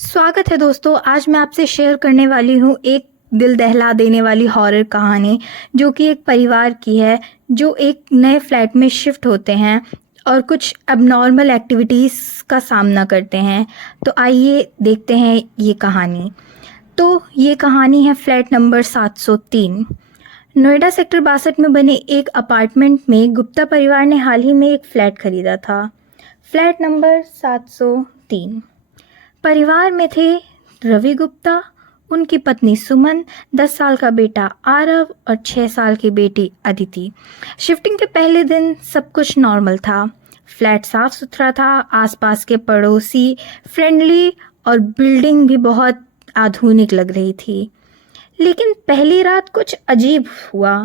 स्वागत है दोस्तों। आज मैं आपसे शेयर करने वाली हूँ एक दिल दहला देने वाली हॉरर कहानी, जो कि एक परिवार की है जो एक नए फ्लैट में शिफ्ट होते हैं और कुछ अबनॉर्मल एक्टिविटीज़ का सामना करते हैं। तो आइए देखते हैं ये कहानी। तो ये कहानी है फ्लैट नंबर 703। नोएडा सेक्टर 62 में बने एक अपार्टमेंट में गुप्ता परिवार ने हाल ही में एक फ्लैट खरीदा था। Flat number 703। परिवार में थे रवि गुप्ता, उनकी पत्नी सुमन, 10 साल का बेटा आरव और 6 साल की बेटी अदिति। शिफ्टिंग के पहले दिन सब कुछ नॉर्मल था। फ्लैट साफ सुथरा था, आसपास के पड़ोसी फ्रेंडली और बिल्डिंग भी बहुत आधुनिक लग रही थी। लेकिन पहली रात कुछ अजीब हुआ।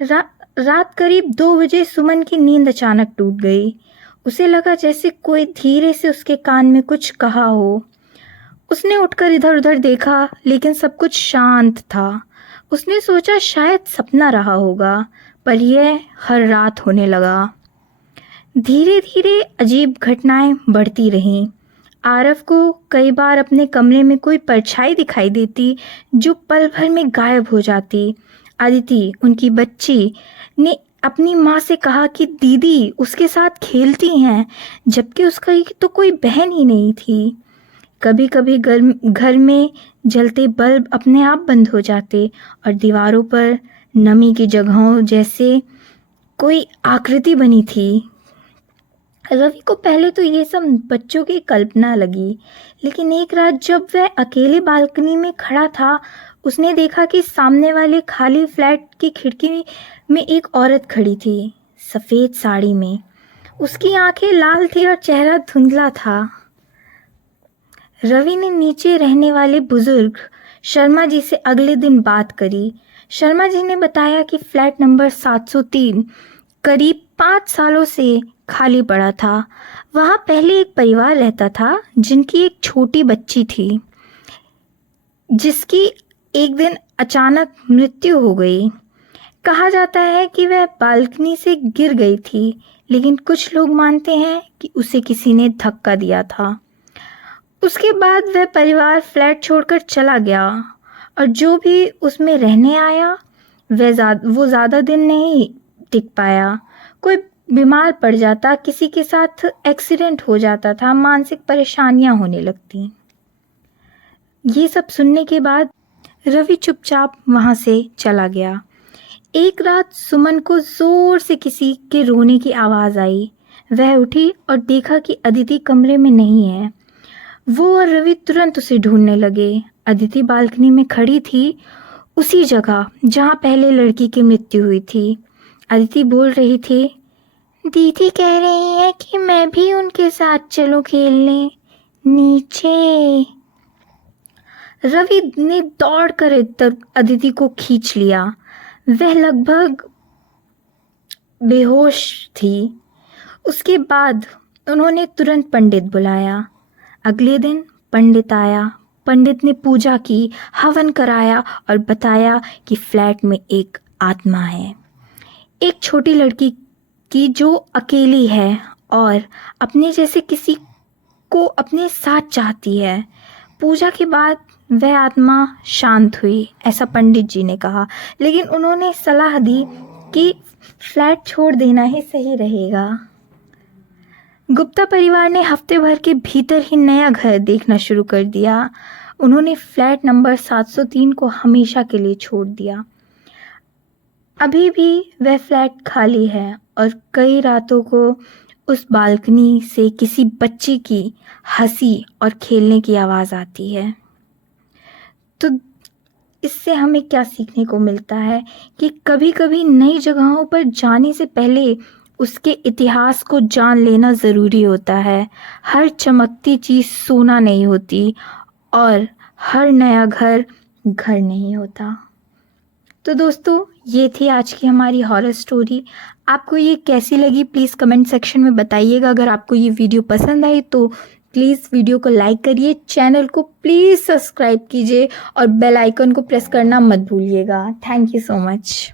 रात करीब 2 बजे सुमन की नींद अचानक टूट गई। उसे लगा जैसे कोई धीरे से उसके कान में कुछ कहा हो। उसने उठकर इधर उधर देखा, लेकिन सब कुछ शांत था। उसने सोचा शायद सपना रहा होगा, पर यह हर रात होने लगा। धीरे धीरे अजीब घटनाएं बढ़ती रहीं। आरव को कई बार अपने कमरे में कोई परछाई दिखाई देती, जो पल भर में गायब हो जाती। अदिति, उनकी बच्ची, ने अपनी माँ से कहा कि दीदी उसके साथ खेलती हैं, जबकि उसका तो कोई बहन ही नहीं थी। कभी कभी घर में जलते बल्ब अपने आप बंद हो जाते और दीवारों पर नमी की जगहों जैसे कोई आकृति बनी थी। रवि को पहले तो ये सब बच्चों की कल्पना लगी, लेकिन एक रात जब वह अकेले बालकनी में खड़ा था, उसने देखा कि सामने वाले खाली फ्लैट की खिड़की में एक औरत खड़ी थी, सफ़ेद साड़ी में। उसकी आंखें लाल थी और चेहरा धुंधला था। रवि ने नीचे रहने वाले बुजुर्ग शर्मा जी से अगले दिन बात करी। शर्मा जी ने बताया कि फ्लैट नंबर 703 करीब 5 सालों से खाली पड़ा था। वहाँ पहले एक परिवार रहता था, जिनकी एक छोटी बच्ची थी, जिसकी एक दिन अचानक मृत्यु हो गई। कहा जाता है कि वह बालकनी से गिर गई थी, लेकिन कुछ लोग मानते हैं कि उसे किसी ने धक्का दिया था। उसके बाद वह परिवार फ्लैट छोड़कर चला गया, और जो भी उसमें रहने आया वो ज़्यादा दिन नहीं टिक पाया। कोई बीमार पड़ जाता, किसी के साथ एक्सीडेंट हो जाता था, मानसिक परेशानियां होने लगती। ये सब सुनने के बाद रवि चुपचाप वहाँ से चला गया। एक रात सुमन को ज़ोर से किसी के रोने की आवाज़ आई। वह उठी और देखा कि अदिति कमरे में नहीं है। वो और रवि तुरंत उसे ढूंढने लगे। अदिति बालकनी में खड़ी थी, उसी जगह जहाँ पहले लड़की की मृत्यु हुई थी। अदिति बोल रही थी, दीदी कह रही है कि मैं भी उनके साथ चलूं खेलने नीचे। रवि ने दौड़कर अदिति को खींच लिया। वह लगभग बेहोश थी। उसके बाद उन्होंने तुरंत पंडित बुलाया। अगले दिन पंडित आया। पंडित ने पूजा की, हवन कराया और बताया कि फ्लैट में एक आत्मा है, एक छोटी लड़की की जो अकेली है और अपने जैसे किसी को अपने साथ चाहती है। पूजा के बाद वह आत्मा शांत हुई, ऐसा पंडित जी ने कहा, लेकिन उन्होंने सलाह दी कि फ्लैट छोड़ देना ही सही रहेगा। गुप्ता परिवार ने हफ्ते भर के भीतर ही नया घर देखना शुरू कर दिया। उन्होंने फ्लैट नंबर 703 को हमेशा के लिए छोड़ दिया। अभी भी वह फ्लैट खाली है और कई रातों को उस बालकनी से किसी बच्चे की हंसी और खेलने की आवाज़ आती है। तो इससे हमें क्या सीखने को मिलता है कि कभी कभी नई जगहों पर जाने से पहले उसके इतिहास को जान लेना ज़रूरी होता है। हर चमकती चीज़ सोना नहीं होती और हर नया घर घर नहीं होता। तो दोस्तों, ये थी आज की हमारी हॉरर स्टोरी। आपको ये कैसी लगी प्लीज़ कमेंट सेक्शन में बताइएगा। अगर आपको ये वीडियो पसंद आई तो प्लीज़ वीडियो को लाइक करिए, चैनल को प्लीज़ सब्सक्राइब कीजिए और बेल आइकन को प्रेस करना मत भूलिएगा। Thank you so much.